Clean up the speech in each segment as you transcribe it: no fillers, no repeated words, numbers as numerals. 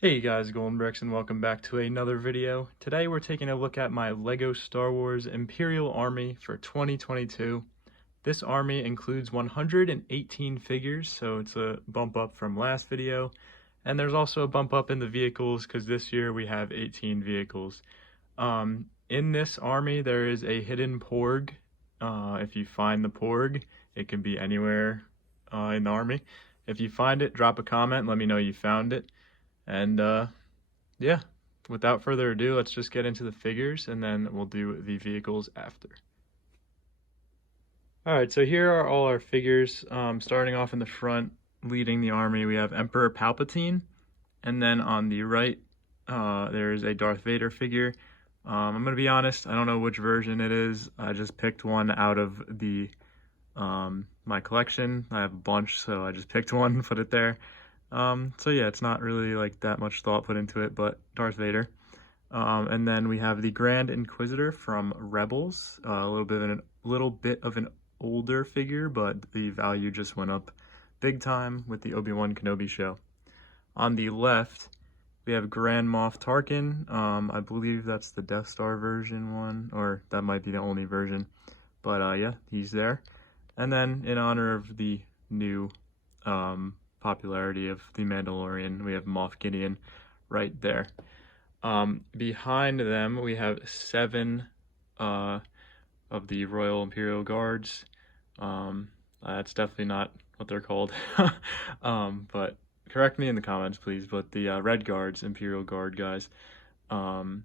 Hey guys, Golden Bricks, and welcome back to another video. Today we're taking a look at my LEGO Star Wars Imperial Army for 2022. This army includes 118 figures, so it's a bump up from last video. And there's also a bump up in the vehicles because this year we have 18 vehicles. In this army there is a hidden Porg. If you find the Porg, it can be anywhere in the army. If you find it, drop a comment, let me know you found it. And yeah, without further ado, let's just get into the figures and then we'll do the vehicles after. Alright, so here are all our figures. Starting off in the front, leading the army, we have Emperor Palpatine. And then on the right, there's a Darth Vader figure. I'm going to be honest, I don't know which version it is. I just picked one out of the my collection. I have a bunch, so I just picked one and put it there. So yeah, it's not really like that much thought put into it, but Darth Vader. And then we have the Grand Inquisitor from Rebels, a little bit of an older figure, but the value just went up big time with the Obi-Wan Kenobi show. On the left, we have Grand Moff Tarkin. I believe that's the Death Star version one, or that might be the only version. But yeah, he's there. And then in honor of the new popularity of The Mandalorian, we have Moff Gideon right there. Behind them, we have 7 of the Royal Imperial Guards. That's definitely not what they're called, but correct me in the comments, please. But the Red Guards, Imperial Guard guys, 7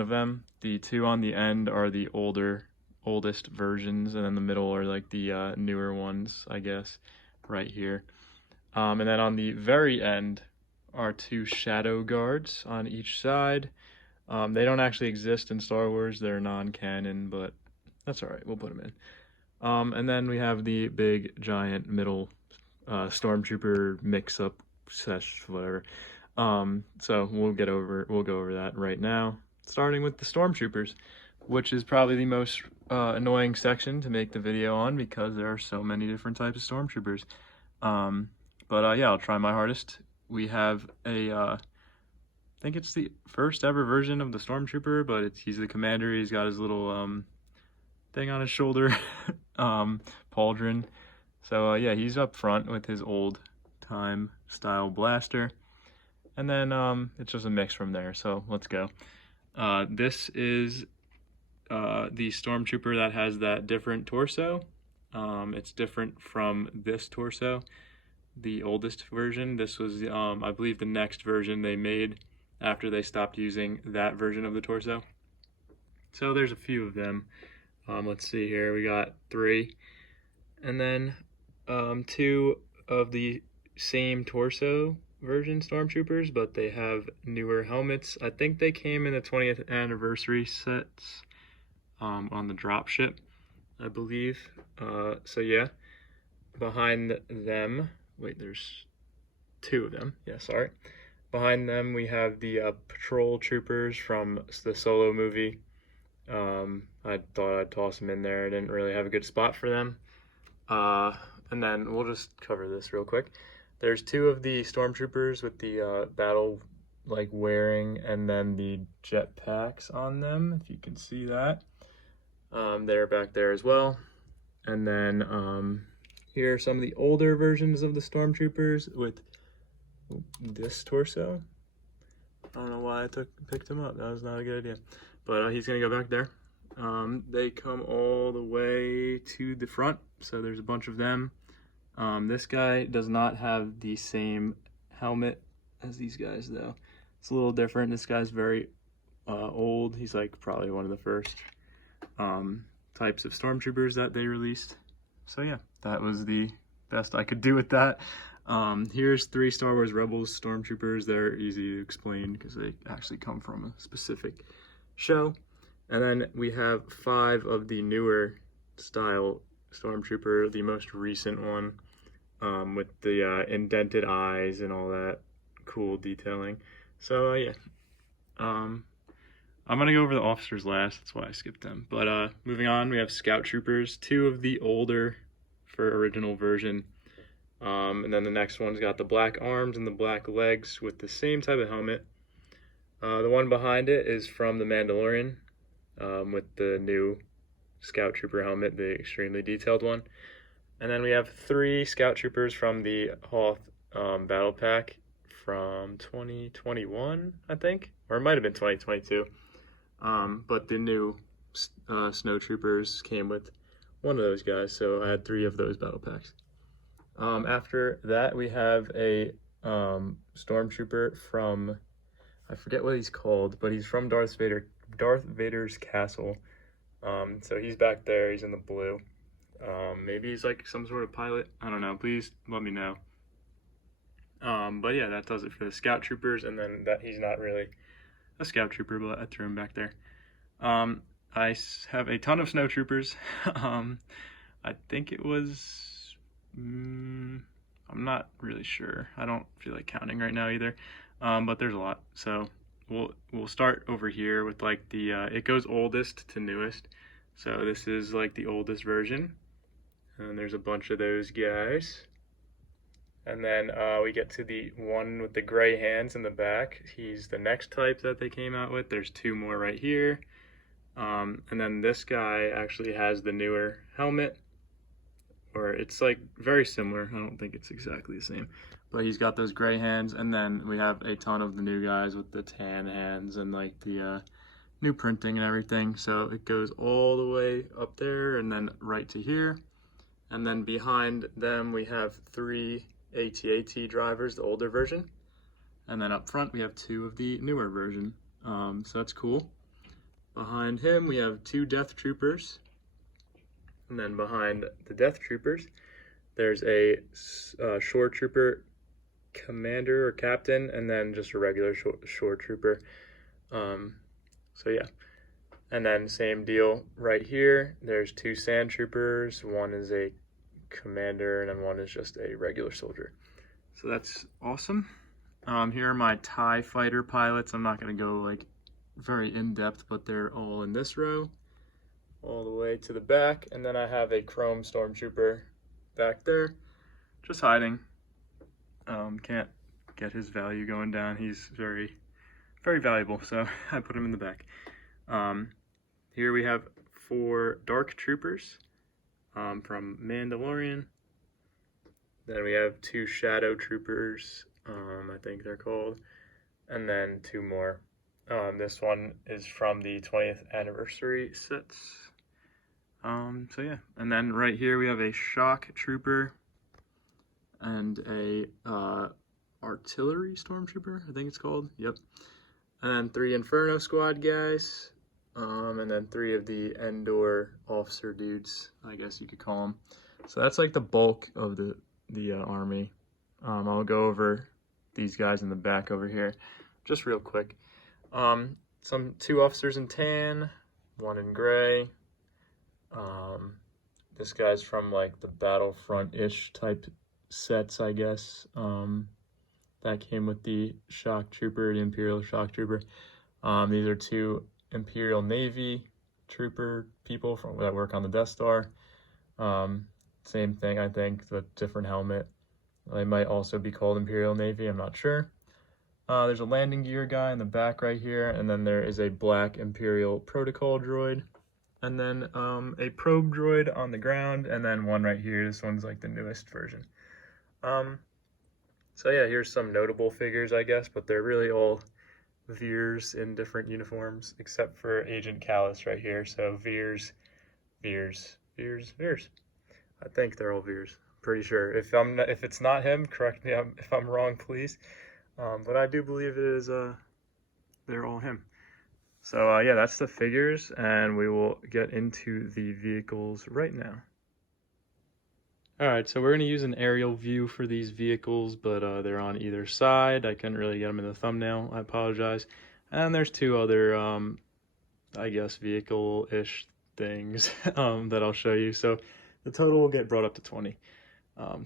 of them. The 2 on the end are the oldest versions, and then the middle are like the newer ones, I guess, right here. And then on the very end are 2 Shadow Guards on each side. They don't actually exist in Star Wars, they're non-canon, but that's alright, we'll put them in. And then we have the big, giant, middle Stormtrooper mix-up sesh, whatever. So we'll go over that right now, starting with the Stormtroopers, which is probably the most annoying section to make the video on because there are so many different types of Stormtroopers. But yeah, I'll try my hardest. We have I think it's the first ever version of the Stormtrooper, but he's the commander. He's got his little thing on his shoulder, pauldron. So yeah, he's up front with his old time style blaster. And then it's just a mix from there, so let's go. This is the Stormtrooper that has that different torso. It's different from this torso, the oldest version. This was, I believe, the next version they made after they stopped using that version of the torso. So there's a few of them. Let's see here, we got 3. And then 2 of the same torso version Stormtroopers, but they have newer helmets. I think they came in the 20th anniversary sets on the dropship, I believe. So yeah, behind them, wait, there's 2 of them. Yeah, sorry. Behind them, we have the patrol troopers from the Solo movie. I thought I'd toss them in there. I didn't really have a good spot for them. And then we'll just cover this real quick. There's 2 of the Stormtroopers with the battle like wearing and then the jetpacks on them, if you can see that. They're back there as well. And then here are some of the older versions of the Stormtroopers with this torso. I don't know why I picked him up. That was not a good idea. But he's going to go back there. They come all the way to the front, so there's a bunch of them. This guy does not have the same helmet as these guys, though. It's a little different. This guy's very old. He's like probably one of the first types of Stormtroopers that they released. So yeah, that was the best I could do with that. Here's 3 Star Wars Rebels Stormtroopers. They're easy to explain because they actually come from a specific show. And then we have 5 of the newer style Stormtrooper, the most recent one, with the indented eyes and all that cool detailing. So yeah, I'm gonna go over the officers last, that's why I skipped them. But moving on, we have Scout Troopers, 2 of the older for original version And then the next one's got the black arms and the black legs with the same type of helmet. The one behind it is from the Mandalorian, with the new Scout Trooper helmet, the extremely detailed one. And then we have 3 Scout Troopers from the Hoth Battle Pack from 2021, I think, or it might have been 2022. But the new Snow Troopers came with one of those guys, so I had 3 of those battle packs. After that, we have a Stormtrooper from, I forget what he's called, but he's from Darth Vader's castle. So he's back there. He's in the blue. Maybe he's like some sort of pilot. I don't know. Please let me know. But yeah, that does it for the Scout Troopers. And then that he's not really a Scout Trooper, but I threw him back there. I have a ton of Snow Troopers. I think it was, I'm not really sure. I don't feel like counting right now either. But there's a lot. So we'll start over here with like the it goes oldest to newest. So this is like the oldest version, and there's a bunch of those guys. And then we get to the one with the gray hands in the back. He's the next type that they came out with. There's 2 more right here. And then this guy actually has the newer helmet, or it's like very similar. I don't think it's exactly the same, but he's got those gray hands. And then we have a ton of the new guys with the tan hands and like the new printing and everything. So it goes all the way up there and then right to here. And then behind them we have 3 AT-AT drivers, the older version. And then up front we have 2 of the newer version. So that's cool. Behind him we have 2 Death Troopers. And then behind the Death Troopers, there's a Shore Trooper commander or captain, and then just a regular Shore Trooper. So yeah. And then same deal right here. There's 2 Sand Troopers. One is a commander, and then one is just a regular soldier. So that's awesome. Here are my TIE fighter pilots. I'm not going to go like very in-depth, but they're all in this row, all the way to the back. And then I have a chrome stormtrooper back there, just hiding. Can't get his value going down. He's very, very valuable, so I put him in the back. Here we have 4 dark troopers from Mandalorian. Then we have 2 shadow troopers, I think they're called, and then 2 more. This one is from the 20th anniversary sets. So yeah, and then right here we have a shock trooper and a artillery stormtrooper, I think it's called. Yep. And then 3 Inferno Squad guys, and then 3 of the Endor officer dudes, I guess you could call them. So that's like the bulk of the army. I'll go over these guys in the back over here just real quick. 2 officers in tan, 1 in gray. This guy's from like the Battlefront-ish type sets, I guess. That came with the shock trooper, the Imperial shock trooper. These are 2 Imperial Navy trooper people that work on the Death Star. Same thing, I think, but different helmet. They might also be called Imperial Navy, I'm not sure. There's a landing gear guy in the back right here, and then there is a black Imperial protocol droid, and then a probe droid on the ground, and then one right here. This one's like the newest version. So yeah, here's some notable figures, I guess, but they're really all Veers in different uniforms, except for Agent Callus right here. So Veers. I think they're all Veers. Pretty sure. If it's not him, correct me if I'm wrong, please. But I do believe it is. They're all him. So yeah, that's the figures, and we will get into the vehicles right now. Alright, so we're going to use an aerial view for these vehicles, but they're on either side. I couldn't really get them in the thumbnail, I apologize. And there's 2 other, I guess, vehicle-ish things that I'll show you. So the total will get brought up to 20.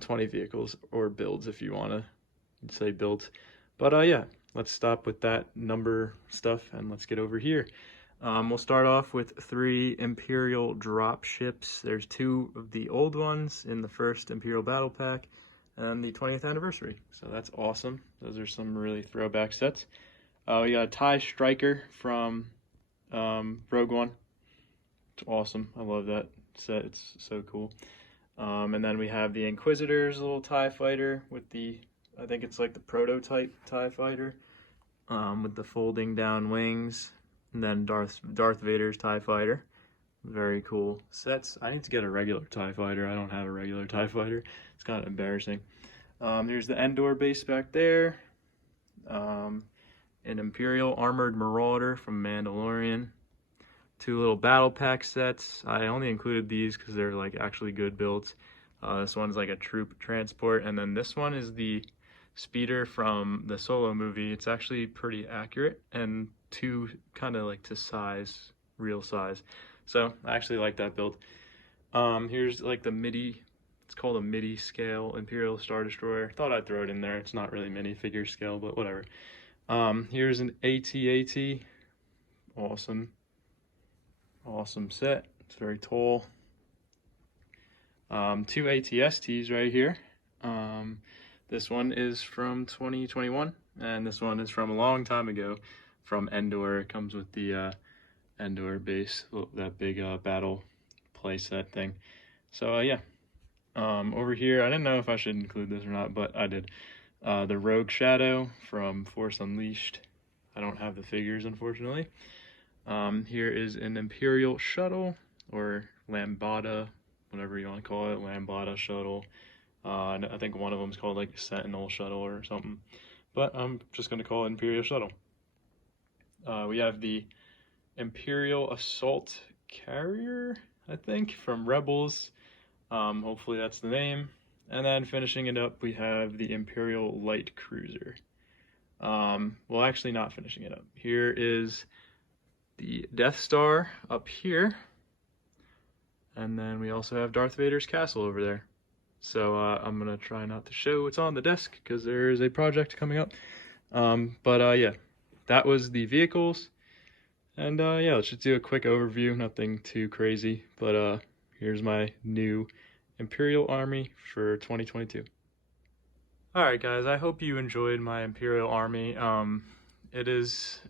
20 vehicles, or builds if you want to say builds. But yeah, let's stop with that number stuff and let's get over here. We'll start off with 3 Imperial drop ships. There's 2 of the old ones in the first Imperial Battle Pack, and the 20th anniversary. So that's awesome. Those are some really throwback sets. We got a TIE Striker from Rogue One. It's awesome. I love that set. It's so cool. And then we have the Inquisitor's little TIE fighter with the, I think it's like the prototype TIE fighter, with the folding down wings. And then Darth Vader's TIE fighter. Very cool sets. I need to get a regular TIE fighter. I don't have a regular TIE fighter. It's kind of embarrassing. Here's the Endor base back there. An Imperial Armored Marauder from Mandalorian. 2 little battle pack sets. I only included these because they're like actually good builds. This one's like a troop transport, and then this one is the speeder from the Solo movie. It's actually pretty accurate and to kind of like to size, real size. So I actually like that build. Here's like the midi. It's called a midi scale Imperial Star Destroyer. Thought I'd throw it in there. It's not really mini figure scale, but whatever. Here's an AT-AT. Awesome set. It's very tall. 2 AT-STs right here. This one is from 2021, and this one is from a long time ago, from Endor. It comes with the Endor base, that big battle playset thing. So yeah. Over here, I didn't know if I should include this or not, but I did. The Rogue Shadow from Force Unleashed. I don't have the figures, unfortunately. Here is an Imperial shuttle, or Lambada, whatever you want to call it, Lambada shuttle. I think one of them is called like Sentinel shuttle or something, but I'm just going to call it Imperial shuttle. We have the Imperial Assault Carrier, I think, from Rebels. Hopefully that's the name. And then finishing it up, we have the Imperial Light Cruiser. Well, actually not finishing it up. Here is the Death Star up here. And then we also have Darth Vader's castle over there. So I'm going to try not to show what's on the desk because there is a project coming up. Yeah, that was the vehicles. And yeah, let's just do a quick overview. Nothing too crazy, but here's my new Imperial Army for 2022. Alright guys, I hope you enjoyed my Imperial Army. It is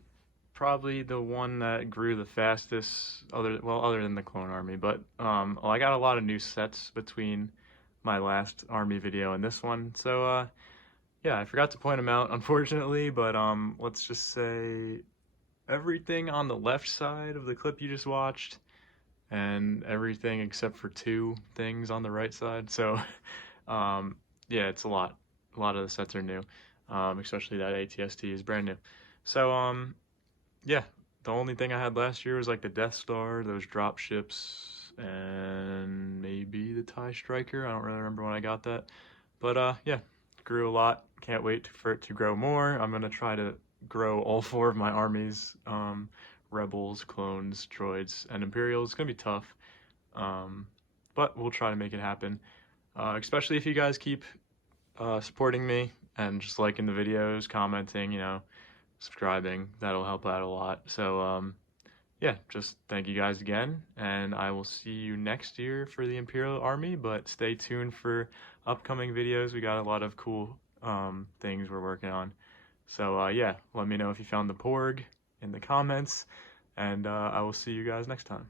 probably the one that grew the fastest, other than the Clone Army, but I got a lot of new sets between my last army video and this one, so yeah, I forgot to point them out, unfortunately, but let's just say everything on the left side of the clip you just watched, and everything except for 2 things on the right side. So yeah, it's a lot of the sets are new, especially that AT-ST is brand new. So yeah, the only thing I had last year was like the Death Star, those drop ships, and maybe the TIE Striker. I don't really remember when I got that, but yeah, grew a lot. Can't wait for it to grow more. I'm gonna try to grow all 4 of my armies, Rebels, Clones, Droids, and Imperials. It's gonna be tough, but we'll try to make it happen, especially if you guys keep supporting me and just liking the videos, commenting, you know, subscribing. That'll help out a lot. So yeah, just thank you guys again, and I will see you next year for the Imperial Army, but stay tuned for upcoming videos. We got a lot of cool things we're working on. So yeah, let me know if you found the Porg in the comments, and I will see you guys next time.